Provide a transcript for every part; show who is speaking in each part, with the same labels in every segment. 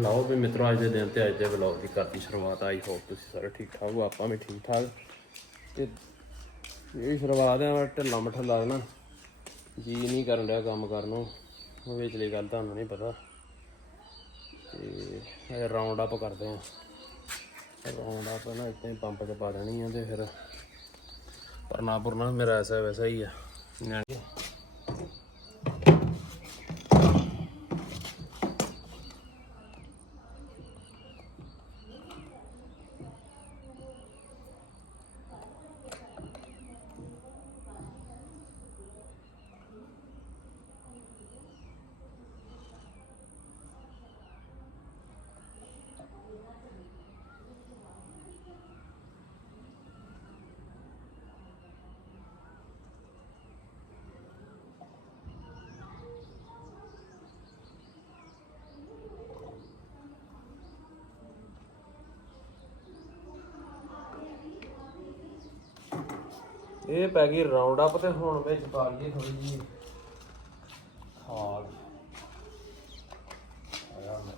Speaker 1: ਲਓ ਵੀ ਮਿੱਤਰੋ, ਅੱਜ ਦੇ ਦਿਨ ਤੇ ਅੱਜ ਦੇ ਵਲੌਗ ਦੀ ਕਰਤੀ ਸ਼ੁਰੂਆਤ ਆਈ ਹੋਪ ਤੁਸੀਂ ਸਾਰੇ ਠੀਕ ਠਾਕ ਹੋ? ਆਪਾਂ ਵੀ ਠੀਕ ਠਾਕ। ਤੇ ਇਹ ਸ਼ੁਰੂਆਤ ਹੈ ਢਿੱਲਾ ਮੱਠਾ ਲੱਗਣਾ ਜੀ ਨਹੀਂ ਕਰਨ ਰਿਹਾ ਕੰਮ ਕਰਨ ਨੂੰ। ਉਹ ਵਿਚਲੀ ਗੱਲ ਤੁਹਾਨੂੰ ਨਹੀਂ ਪਤਾ। ਤੇ ਇਹ ਰਾਉਂਡ ਅਪ ਕਰਦੇ ਆ। ਰਾਉਂਡ ਅਪ ਨਾ ਇੱਥੇ ਪੰਪ 'ਚ ਪਾ ਦੇਣੀ ਆ ਤੇ ਫਿਰ ਪਰਨਾ ਪੁਰਨਾ ਮੇਰਾ ਐਸਾ ਵੈਸਾ ਹੀ ਆ। ਨਿਆਣੇ ਇਹ ਪੈ ਗਈ ਰਾਉਂਡ ਅਪ ਤੇ ਹੁਣ ਵਿੱਚ ਪਾ ਲਈਏ ਥੋੜੀ ਜੀ ਖਾਲ ਆਇਆ ਮੈਂ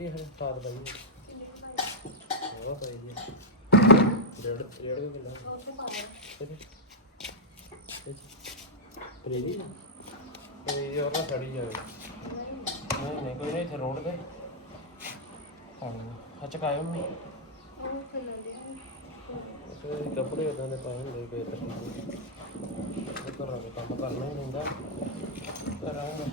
Speaker 1: ਰੋਡ ਦੀ ਹੈ ਸਾਦ ਬਾਈ ਉਹ ਪਈ ਜੀ ਡੇਢ ਡੇਢ ਕਿਲੋ। ਪਰੇਦੀ ਤੇ ਇਹ ਉਹਨਾਂ ਸੜੀ ਜਾਵੇ ਨਹੀਂ ਨਹੀਂ ਕੋਈ ਨਹੀਂ ਇੱਥੇ ਰੋਡ ਤੇ। ਹਾਂ ਆ ਚਕਾਇਓ ਮੈਂ ਤੇ ਕੱਪੜੇ ਉਦਾਂ ਦੇ ਪਾਏ ਹੁੰਦੇ ਕੋਈ ਤਾਂ ਘਰਾਂ ਦੇ ਕੰਮ ਕਰਨਾ ਹੀ ਹੁੰਦਾ। ਕਰਾਂਗਾ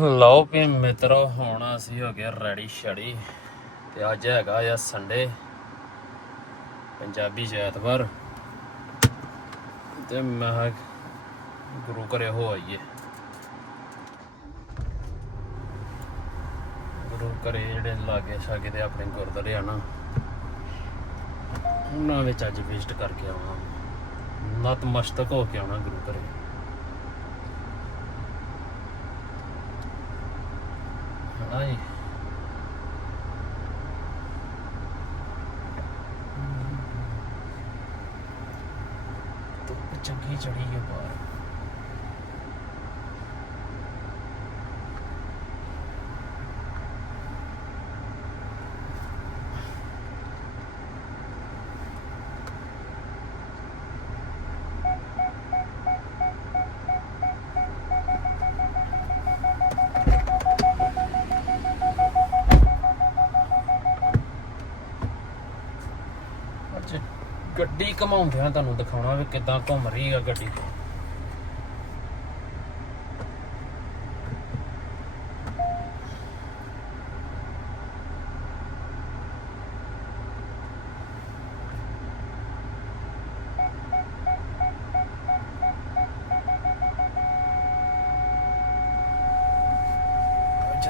Speaker 1: ਲਓ ਵੀ ਮਿੱਤਰੋ, ਹੁਣ ਅਸੀਂ ਹੋ ਗਏ ਰੈਡੀ ਛੜੀ ਤੇ ਅੱਜ ਹੈਗਾ ਆ ਸੰਡੇ ਪੰਜਾਬੀ ਚ ਐਤਵਾਰ। ਤੇ ਮੈਂ ਗੁਰੂ ਘਰੇ ਹੋ ਆਈਏ। ਗੁਰੂ ਘਰੇ ਜਿਹੜੇ ਲਾਗੇ ਛਾਗੇ ਦੇ ਆਪਣੇ ਗੁਰਦੁਆਰੇ ਆ ਨਾ, ਉਹਨਾਂ ਵਿੱਚ ਅੱਜ ਵਿਜ਼ਿਟ ਕਰਕੇ ਆਉਣਾ ਨਤਮਸਤਕ ਹੋ ਕੇ ਆਉਣਾ ਗੁਰੂ ਘਰੇ। ਹਾਏ ਧੁੱਪ ਚੰਗੀ ਚੜੀ ਹੈ ਬਾਹਰ ਅੱਜ ਗੱਡੀ ਘਮਾਉਂਦਿਆਂ ਤੁਹਾਨੂੰ ਦਿਖਾਉਣਾ ਵੀ ਕਿੱਦਾਂ ਘੁੰਮ ਰਹੀ ਆ ਗੱਡੀ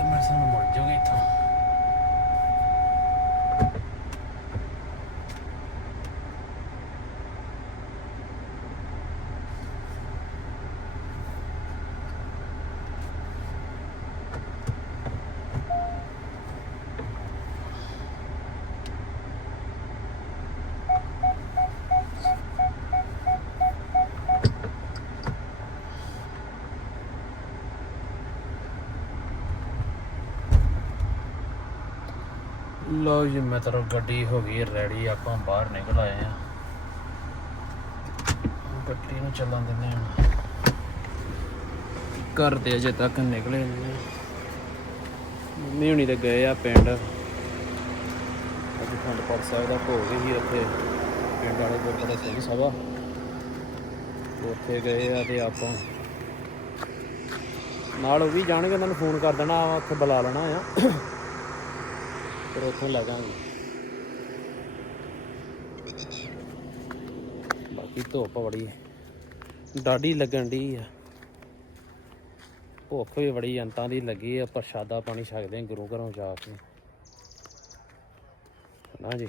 Speaker 1: ਮੈਂ ਸਾਨੂੰ ਮੁੜ ਜੂਗੀ ਇੱਥੋਂ ਲਓ ਜੀ ਮਤਲਬ ਗੱਡੀ ਹੋ ਗਈ ਰੈਡੀ ਆਪਾਂ ਬਾਹਰ ਨਿਕਲ ਆਏ ਆ ਗੱਡੀ ਨੂੰ ਚੱਲਣ ਦਿੰਦੇ ਹਾਂ। ਘਰ ਦੇ ਅਜੇ ਤੱਕ ਨਿਕਲੇ ਨਹੀਂ ਮੰਮੀ ਹੁਣੀ ਤੇ ਗਏ ਆ ਪਿੰਡ। ਅੱਜ ਖੰਡ ਪਾਠ ਸਾਹਿਬ ਦਾ ਭੋਗ ਹੀ ਉੱਥੇ ਪਿੰਡ ਵਾਲੇ ਗੁਰਦੁਆਰਾ ਸਿੰਘ ਸਭਾ। ਉੱਥੇ ਗਏ ਆ ਤੇ ਆਪਾਂ ਨਾਲ ਉਹ ਵੀ ਜਾਣਗੇ, ਉਹਨਾਂ ਨੂੰ ਫੋਨ ਕਰ ਦੇਣਾ ਉੱਥੇ ਬੁਲਾ ਲੈਣਾ ਆ। ਫਿਰ ਉੱਥੋਂ ਲੈ ਜਾਾਂਗੇ ਬਾਕੀ ਧੁੱਪ ਬੜੀ ਡਾਢੀ ਲੱਗਣ ਦੀ ਆ। ਭੁੱਖ ਵੀ ਬੜੀ ਅੰਤਾਂ ਦੀ ਲੱਗੀ ਆ, ਪ੍ਰਸ਼ਾਦਾ ਪਾਣੀ ਛਕਦੇ ਗੁਰੂ ਘਰੋਂ ਜਾ ਕੇ। ਨਾ ਜੀ?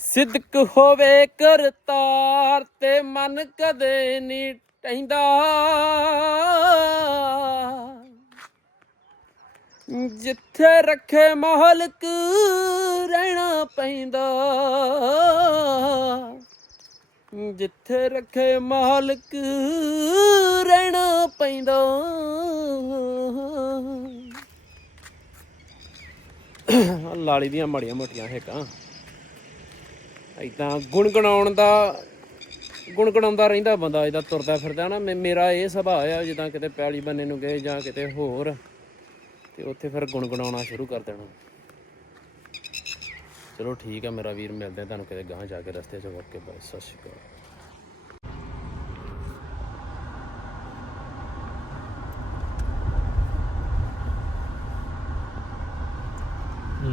Speaker 1: ਸਿੱਧਕ ਹੋਵੇ ਕਰਤਾਰ ਤੇ ਮਨ ਕਦੇ ਨਹੀਂ ਟਹਿੰਦਾ ਜਿੱਥੇ ਰੱਖੇ ਮਾਲਕ ਰਹਿਣਾ ਪੈਂਦਾ। ਜਿੱਥੇ ਰੱਖੇ ਮਾਲਕ ਰਹਿਣਾ ਪੈਂਦਾ। ਆਹ ਲਾਲੀ ਦੀਆਂ ਮਾੜੀਆਂ ਮੋਟੀਆਂ ਹੇਕਾਂ। ਇਦਾਂ ਗੁਣਗਣਾਉਣ ਦਾ ਗੁਣਗਣਾਉਂਦਾ ਰਹਿੰਦਾ ਬੰਦਾ ਇਹਦਾ ਤੁਰਦਾ ਫਿਰਦਾ ਨਾ ਮੇਰਾ ਇਹ ਸੁਭਾਅ ਆ, ਜਿੱਦਾਂ ਕਿਤੇ ਪੈਲੀ ਬੰਨੇ ਨੂੰ ਗਏ ਜਾਂ ਕਿਤੇ ਹੋਰ, ਤੇ ਉੱਥੇ ਫਿਰ ਗੁਣਗਣਾਉਣਾ ਸ਼ੁਰੂ ਕਰ ਦੇਣਾ। ਚਲੋ ਠੀਕ ਆ ਮੇਰਾ ਵੀਰ, ਮਿਲਦੇ ਆ ਤੁਹਾਨੂੰ ਕਿਤੇ ਗਾਂਹ ਜਾ ਕੇ ਰਸਤੇ 'ਚ, ਓਕੇ, ਬਾਏ, ਸਤਿ ਸ਼੍ਰੀ ਅਕਾਲ।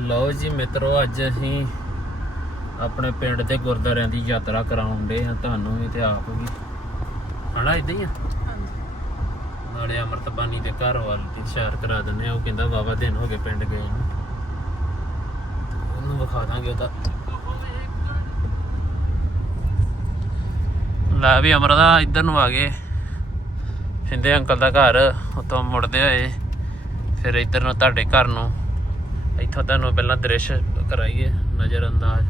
Speaker 1: ਲਓ ਜੀ ਮਿੱਤਰੋ, ਅੱਜ ਅਸੀਂ ਆਪਣੇ ਪਿੰਡ ਦੇ ਗੁਰਦੁਆਰਿਆਂ ਦੀ ਯਾਤਰਾ ਕਰਾਉਂਦੇ ਆ ਤੁਹਾਨੂੰ ਵੀ ਤੇ ਆਪ ਵੀ। ਹਣਾ ਇਦਾਂ ਹੀ ਆ? ਨਾਲੇ ਅਮਰਤਬਾਨੀ ਦੇ ਘਰ ਵੱਲ ਸ਼ਹਿਰ ਕਰਾ ਦਿੰਦੇ ਆ ਉਹ ਕਹਿੰਦਾ ਵਾਵਾ ਦਿਨ ਹੋ ਗਏ ਪਿੰਡ ਗਏ ਨੂੰ। ਉਹਨੂੰ ਵਿਖਾ ਦਾਂਗੇ ਉਹਦਾ। ਲੈ ਵੀ ਅਮਰਦਾ ਇੱਧਰ ਨੂੰ ਆ ਗਏ। ਹਿੰਦੇ ਅੰਕਲ ਦਾ ਘਰ ਉਤੋਂ ਮੁੜਦੇ ਹੋਏ। ਫਿਰ ਇੱਧਰ ਨੂੰ ਤੁਹਾਡੇ ਘਰ ਨੂੰ। ਇੱਥੋਂ ਤੁਹਾਨੂੰ ਪਹਿਲਾਂ ਦ੍ਰਿਸ਼ ਕਰਾਈਏ ਨਜ਼ਰ ਅੰਦਾਜ਼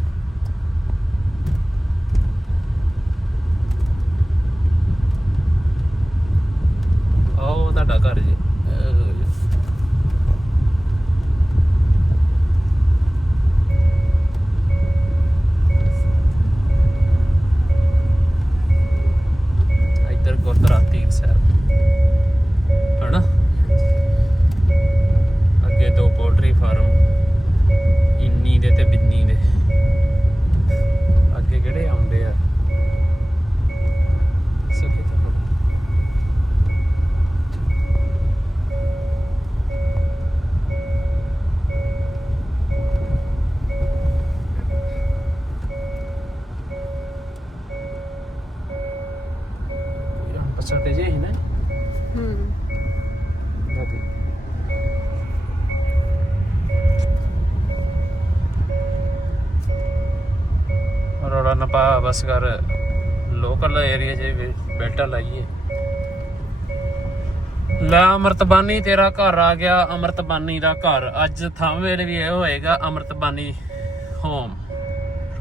Speaker 1: ਆਓ ਤੁਹਾਡਾ ਘਰ ਜੀ। ਹੁਣ ਪਛਾਤੇ ਜੇ ਹੀ ਨਾ।
Speaker 2: ਹੂੰ।
Speaker 1: Nothing. ਰੋੜਾ ਨਾ ਪਾ ਬਸ ਕਰ। ਲੋਕਲ ਏਰੀਆ 'ਚ ਬੈਲਟਾ ਲਾਈਏ। ਲੈ ਅਮਰਤਬਾਨੀ ਤੇਰਾ ਘਰ ਆ ਗਿਆ। ਅਮਰਤਬਾਨੀ ਦਾ ਘਰ। ਅੱਜ ਥਾਵੇਂ ਵੀ ਇਹ ਹੋਏਗਾ ਅਮਰਤਬਾਨੀ ਹੋਮ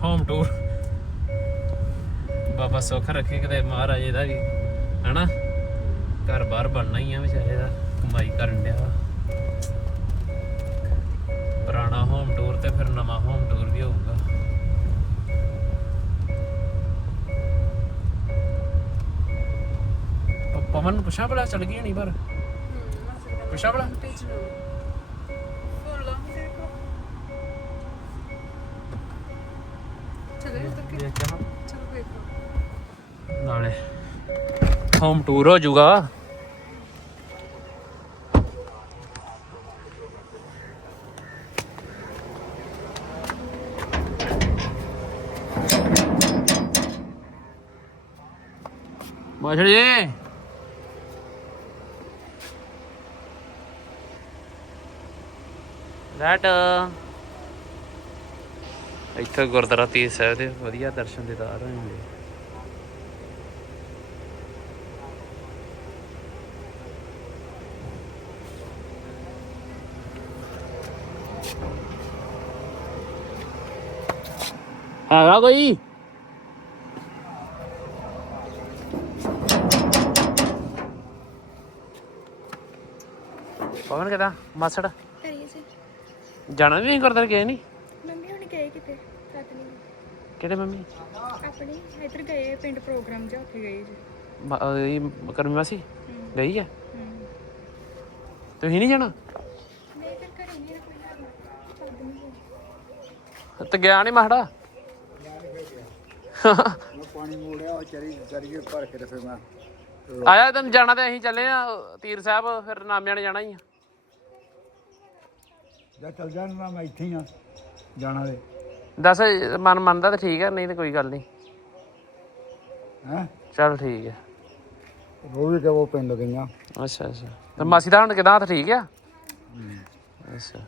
Speaker 1: ਹੋਮ ਟੂਰ ਬਾਬਾ ਸੁੱਖ ਰੱਖੇ ਕਿਤੇ ਮਹਾਰਾਜ ਇਹਦਾ ਵੀ। ਹਨਾ? ਘਰ ਬਾਹਰ ਬਣਨਾ ਹੀ ਆ ਵਿਚਾਰੇ ਦਾ ਕਮਾਈ ਕਰਨ ਡਿਆ। ਪੁਰਾਣਾ ਹੋਮ ਟੂਰ ਤੇ ਫਿਰ ਨਵਾਂ ਹੋਮ ਟੂਰ ਵੀ ਹੋਊਗਾ। ਪਵਨ ਪੁੱਛਾਂ ਭਲਾ ਚਲ ਗਈ ਨਹੀਂ ਪਰ? ਪੁੱਛਾਂ ਭਲਾ? ਹੋਮ ਟੂਰ ਹੋ ਜਾਊਗਾ। ਮਛੜੀ ਲੈਟ ਇੱਥੇ ਗੁਰਦੁਆਰਾ ਤੀਰ ਸਾਹਿਬ ਦੇ ਵਧੀਆ ਦਰਸ਼ਨ ਦੀਦਾਰ ਹੋ ਜਾਂਦੇ ਹੈਗਾ ਕੋਈ ਪਵਨ ਕਿਦਾ ਮਾਸੜ
Speaker 2: ਕਰੀਏ ਸੀ
Speaker 1: ਜਾਣਾ ਵੀ ਗੁਰਦੁਆਰੇ ਗਏ ਨਹੀਂ
Speaker 2: ਮੰਮੀ ਹੁਣ ਗਏ ਕਿਤੇ ਰਾਤ ਨੂੰ
Speaker 1: ਕਿਹੜੇ ਮੰਮੀ
Speaker 2: ਆਪਣੀ ਇੱਧਰ ਗਏ ਪਿੰਡ ਪ੍ਰੋਗਰਾਮ ਜਾ ਉੱਥੇ ਗਏ ਜੀ
Speaker 1: ਮ- ਅਹ ਇਹ ਕਰਮੀ ਮਾਸੀ
Speaker 2: ਹੂੰ।
Speaker 1: ਗਈ ਹੈ
Speaker 2: ਹੂੰ
Speaker 1: ਤੁਸੀਂ ਨਹੀਂ ਜਾਣਾ
Speaker 2: ਨਹੀਂ ਫਿਰ ਘਰੇ ਨਹੀਂ ਕੋਈ ਨਾ ਚੱਲ
Speaker 1: ਤੇ ਗਿਆ ਨਹੀਂ ਮਾੜਾ
Speaker 3: ਮੈਂ ਪਾਣੀ ਮੋੜਿਆ ਚਰੀ ਚਰੀ ਭਰ ਕੇ ਤੇ ਫਿਰ ਮੈਂ
Speaker 1: ਆਇਆ ਤੈਨੂੰ ਜਾਣਾ ਤੇ ਅਸੀਂ ਚੱਲੇ ਆ ਤੀਰ ਸਾਹਿਬ ਫਿਰ ਨਾਮਿਆਂ ਨੇ ਜਾਣਾ ਹੀ ਆ।
Speaker 3: ਜਾਂ ਚੱਲ ਜਾਣਾ ਮੈਂ ਇੱਥੇ ਹੀ ਆ ਜਾਣਾ ਦੇ
Speaker 1: ਦੱਸ ਮਨ ਮੰਨਦਾ ਤੇ ਠੀਕ ਹੈ ਨਹੀਂ ਤੇ ਕੋਈ ਗੱਲ ਨਹੀਂ।
Speaker 3: ਹੈ?
Speaker 1: ਚੱਲ ਠੀਕ ਹੈ
Speaker 3: ਉਹ ਵੀ ਕਿ ਉਹ ਪਿੰਡ ਗਈਆਂ।
Speaker 1: ਅੱਛਾ ਅੱਛਾ। ਤੇ ਮਾਸੀ ਦਾ ਹੁਣ ਕਿਦਾਂ ਹੱਥ ਠੀਕ ਆ? ਅੱਛਾ।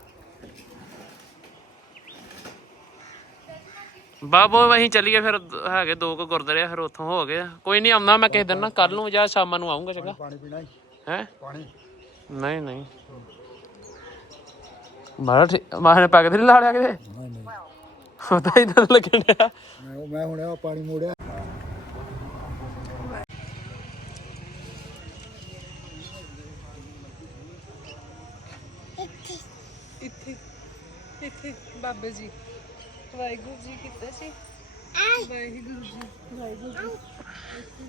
Speaker 1: ਬਾਬੋ ਅਸੀਂ ਚੱਲੀਏ ਫਿਰ ਦ- ਹੈਗੇ ਦੋ ਕੁ ਗੁਰਦੁਆਰੇ ਆ, ਫਿਰ ਉੱਥੋਂ ਹੋ ਗਏ ਆ। ਕੋਈ ਨਹੀਂ ਆਉਣਾ ਮੈਂ ਕਿਸੇ ਦਿਨ ਨਾ ਕੱਲ ਨੂੰ ਜਾਂ ਸ਼ਾਮਾਂ ਨੂੰ ਆਉਂਗਾ ਚੰਗਾ
Speaker 3: ਪਾਣੀ ਪੀਣਾ
Speaker 1: ਹੈ।
Speaker 3: ਪਾਣੀ।
Speaker 1: ਨਹੀਂ ਨਹੀਂ। ਮਾਰਾ ਠੀਕ ਮਾਰੇ ਪੈਗ ਤੇ ਲਾ ਲਿਆ ਕਿਤੇ?
Speaker 3: ਨਹੀਂ ਨਹੀਂ।
Speaker 1: ਉਹ ਤਾਂ ਇਦਾਂ ਲੱਗਣ ਡਿਆ।
Speaker 3: ਮੈਂ ਮੈਂ ਹੁਣ ਇਹ ਪਾਣੀ ਮੋੜਿਆ।
Speaker 4: ਇੱਥੇ ਇੱਥੇ ਬਾਬਾ ਜੀ। ਵਾਹਿਗੁਰੂ ਜੀ ਕੀਤਾ ਸੀ ਵਾਹਿਗੁਰੂ ਜੀ ਵਾਹਿਗੁਰੂ ਜੀ।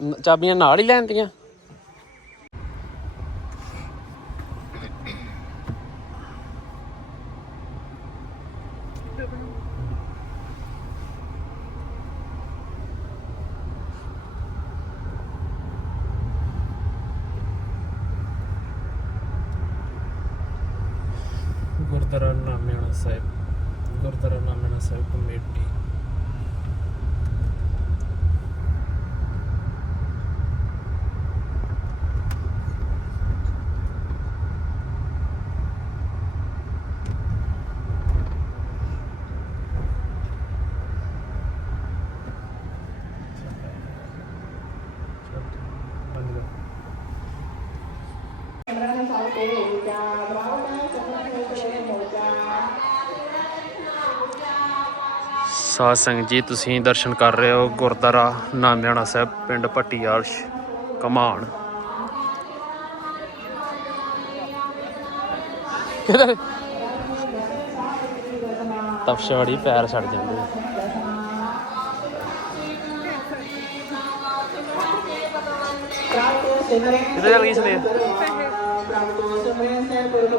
Speaker 1: ਨ- ਚਾਬੀਆਂ ਨਾਲ ਹੀ ਲੈਂਦੀਆਂ? ਗੁਰਦੁਆਰਾ ਨਾਮਿਆਣਾ ਸਾਹਿਬ ਗੁਰਦੁਆਰਾ ਨਾਮਿਆਣਾ ਸਾਹਿਬ ਕਮੇਟੀ। ਸਾਧ ਸੰਗਤ ਜੀ ਤੁਸੀਂ ਦਰਸ਼ਨ ਕਰ ਰਹੇ ਹੋ ਗੁਰਦੁਆਰਾ ਨਾਮਿਆਣਾ ਸਾਹਿਬ ਪਿੰਡ ਪੱਟੀਆਲ ਸ਼- ਕਮਾਣ ਕਿਹਦੇ ਤਪਸ਼ਵਾੜੀ ਪੈਰ ਛੱਡ ਜਾਂਦੇ ਆ। ਕਿਹਦੇ ਚਲ ਗਈ ਸਨੇ
Speaker 5: ਪ੍ਰਭ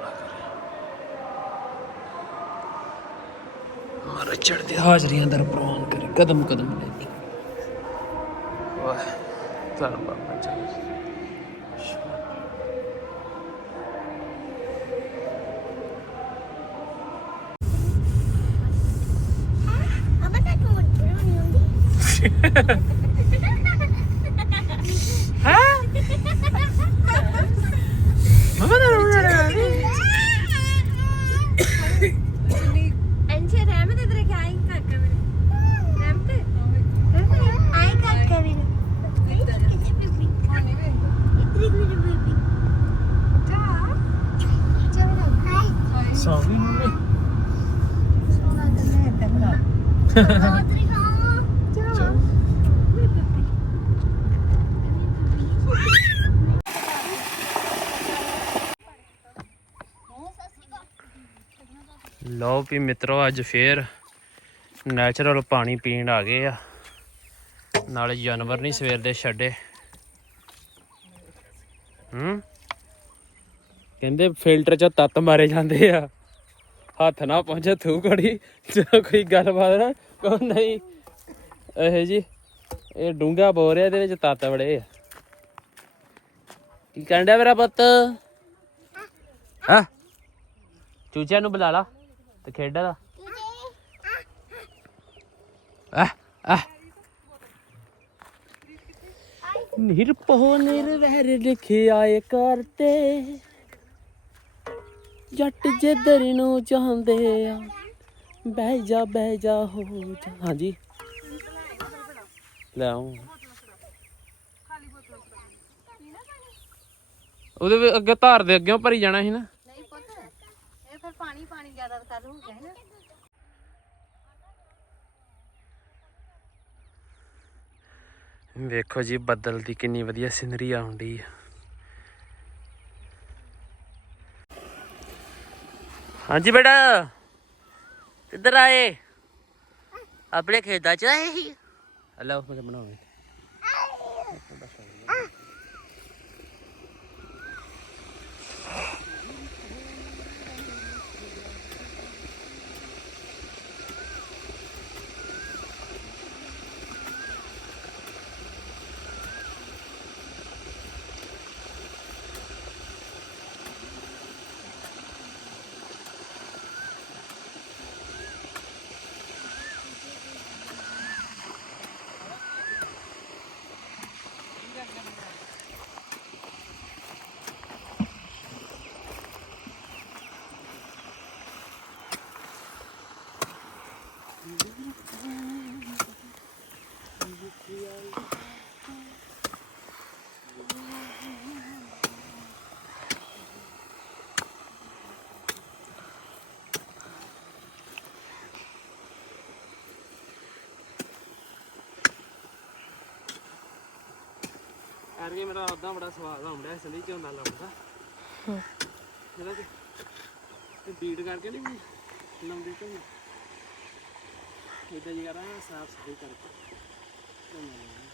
Speaker 1: ਮਾਰਾ ਚੜਦੀ ਹਾਜ਼ਰੀਆਂ ਦਰ ਪ੍ਰਵਾਨ ਕਰੇ ਕਦਮ ਕਦਮ ਲੈ ਕੇ। ਵਾਹ ਧੰਨ ਬਾਬਾ ਚੱਲੋ।
Speaker 2: ਅਮਾ ਤਾਂ ਤੂੰ ਸੌ
Speaker 1: ਲਓ ਵੀ ਮਿੱਤਰੋ, ਅੱਜ ਫੇਰ ਨੈਚੁਰਲ ਪਾਣੀ ਪੀਣ ਆ ਗਏ ਆ। ਨਾਲੇ ਜਾਨਵਰ ਨਹੀਂ ਸਵੇਰ ਦੇ ਛੱਡੇ। ਹੂੰ? ਕਹਿੰਦੇ ਫਿਲਟਰ ਚ ਤੱਤ ਮਾਰੇ ਜਾਂਦੇ ਆ। ਹੱਥ ਨਾ ਪਹੁੰਚੇ ਥੂ ਘੜੀ ਜਦੋਂ ਕੋਈ ਗੱਲਬਾਤ ਨਾ ਕੋ ਨਹੀਂ। ਇਹ ਜੀ, ਇਹ ਡੂੰਗਾ ਬੋ ਰਿਹਾ ਇਹਦੇ ਵਿੱਚ ਤੱਤ ਬੜੇ ਆ। ਕੀ ਕਰਨ ਡਿਆ ਮੇਰਾ ਪੁੱਤ? ਹਾਂ? ਚੂਚਿਆਂ ਨੂੰ ਬੁਲਾ ਲਾ ਤੇ ਖੇਡਾਂ ਦਾ ਆ ਆ ਨਿਰਪੋ ਨਿਰਵੈਰ ਲਿਖਿਆ ਏ ਕਰਤੇ ਜੱਟ ਜਿੱਧਰ ਨੂੰ ਚਾਹੁੰਦੇ ਆ ਬਹਿ ਜਾ ਬਹਿ ਜਾ ਹੋ ਜਾ। ਹਾਂਜੀ। ਲੈ ਆਉਂ ਉਹਦੇ ਵਿੱਚ ਅੱਗੇ ਧਾਰ ਦੇ ਅੱਗੇ ਭਰੀ ਜਾਣਾ ਸੀ ਨਾ।
Speaker 2: ਨਹੀਂ ਪੁੱਤ ਇਹ ਫਿਰ ਪਾਣੀ ਪਾਣੀ ਜ਼ਿਆਦਾ ਕਰ ਹੋ ਗਿਆ ਨਾ?
Speaker 1: ਵੇਖੋ ਜੀ ਬੱਦਲ ਦੀ ਕਿੰਨੀ ਵਧੀਆ ਸਿਨਰੀ ਆਉਂਦੀ ਆ। ਹਾਂਜੀ ਬੇਟਾ ਕਿੱਧਰ ਆਏ? ਆਪਣੇ ਖੇਤਾਂ ਚ ਆਏ ਸੀ? ਹਲੋ ਮੈਂ ਬਣਾਉਂਗਾ ਕਰਕੇ ਮੇਰਾ ਉਦਾਂ ਬੜਾ ਸਵਾਦ ਆਉਂਦਾ ਇਸ ਲਈ ਝੋਨਾ ਲਾਉਂਦਾ ਇਹਦਾ ਤੇ ਤੇ ਬੀਟ ਕਰਕੇ ਨਹੀਂ ਲਾਉਂਦੇ ਝੋਨਾ ਇਦਾਂ ਜੀ ਕਰਾਂ ਸਾਫ਼ ਸਫ਼ਾਈ ਕਰਕੇ। ਝੋਨਾ ਲਾਉਂਦੇ।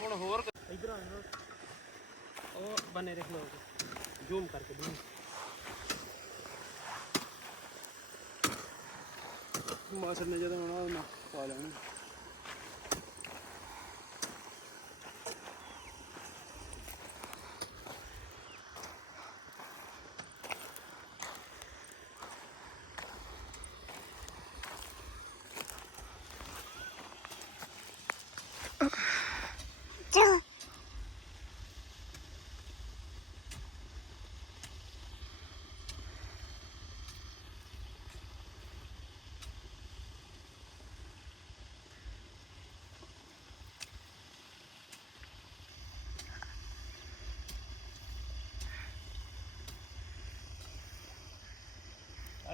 Speaker 1: ਹੁਣ ਹੋਰ ਇਧਰ ਆ ਉਹ ਬਨੇ ਰੱਖ ਲਓ ਜ਼ੂਮ ਕਰਕੇ ਜ਼ੂਮ ਮਾਸਰ ਨੇ ਜਦੋਂ ਆਉਣਾ ਉਹਨਾਂ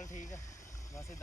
Speaker 1: ਚਲ ਠੀਕ ਆ। ਬਸ ਏਦਾਂ